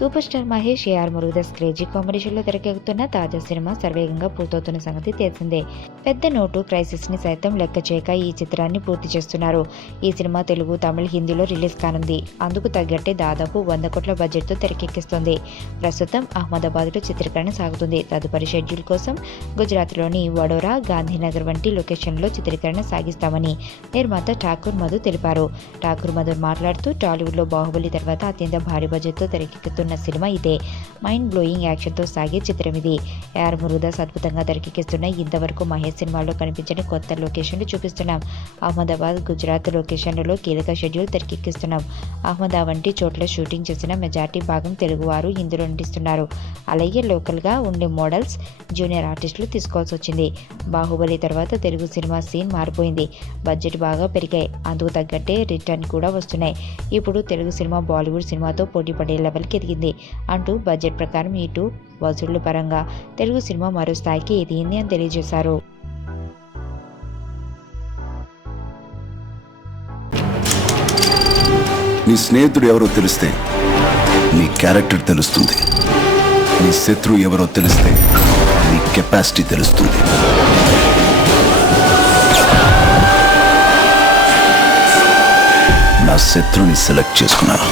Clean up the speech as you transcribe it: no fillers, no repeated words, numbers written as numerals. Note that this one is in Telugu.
Super star Mahesh AR Murugadoss crazy కాంబినేషన్లో తెరకెక్కుతున్న తాజా సినిమా సర్వేగంగా పూర్తవుతున్న సంగతి తెలిసిందే. పెద్ద నోటు క్రైసిస్ ని సైతం లెక్క చేయక ఈ చిత్రాన్ని పూర్తి చేస్తున్నారు. ఈ సినిమా తెలుగు, తమిళ, హిందీలో రిలీజ్ కానుంది. అందుకు తగ్గట్టే దాదాపు 100 కోట్ల బడ్జెట్ తో తెరకెక్కిస్తోంది. ప్రస్తుతం అహ్మదాబాద్ లో చిత్రీకరణ సాగుతుంది. తదుపరి షెడ్యూల్ కోసం గుజరాత్ లోని వడోరా, గాంధీనగర్ వంటి లొకేషన్లో చిత్రీకరణ సాగిస్తామని నిర్మాత ఠాకూర్ మధు తెలిపారు. ఠాకూర్ మధు మాట్లాడుతూ, టాలీవుడ్ లో బాహుబలి తర్వాత అత్యంత భారీ బడ్జెట్ తో తెరకెక్కుతున్న సినిమా ఇదే. మైండ్ బ్లోయింగ్ యాక్షన్ తో సాగే చిత్రం ఇది. ఏఆర్ మురుగదాస్ అద్భుతంగా తెరకెక్కిస్తున్న ఇంతవరకు మహేష్ సినిమాలో కనిపించని కొత్త లొకేషన్లు చూపిస్తున్నాం. అహ్మదాబాద్, గుజరాత్ లొకేషన్లలో కీలక షెడ్యూల్ తెరకెక్కిస్తున్నాం. అహ్మదాబాద్ వంటి చోట్ల షూటింగ్ చేసిన మెజార్టీ భాగం తెలుగువారు ఇందులో నటిస్తున్నారు. అలాగే లోకల్ గా ఉండే మోడల్స్, జూనియర్ ఆర్టిస్టులు తీసుకోవాల్సి వచ్చింది. బాహుబలి తర్వాత తెలుగు సినిమా సీన్ మారిపోయింది. బడ్జెట్ బాగా పెరిగాయి. అందుకు తగ్గట్టే రిటర్న్ కూడా వస్తున్నాయి. ఇప్పుడు తెలుగు సినిమా బాలీవుడ్ సినిమాతో పోటీ పడే లెవెల్కి ఎదిగింది అంటూ బడ్జెట్ ప్రకారం ఇటు వసూళ్ల పరంగా తెలుగు సినిమా మరో స్థాయికి ఎదిగింది అని తెలియజేశారు. నీ స్నేహితుడు ఎవరో తెలిస్తే నీ క్యారెక్టర్ తెలుస్తుంది. నీ శత్రువు ఎవరో తెలిస్తే నీ కెపాసిటీ తెలుస్తుంది. నా శత్రువుని సెలెక్ట్ చేసుకున్నాను.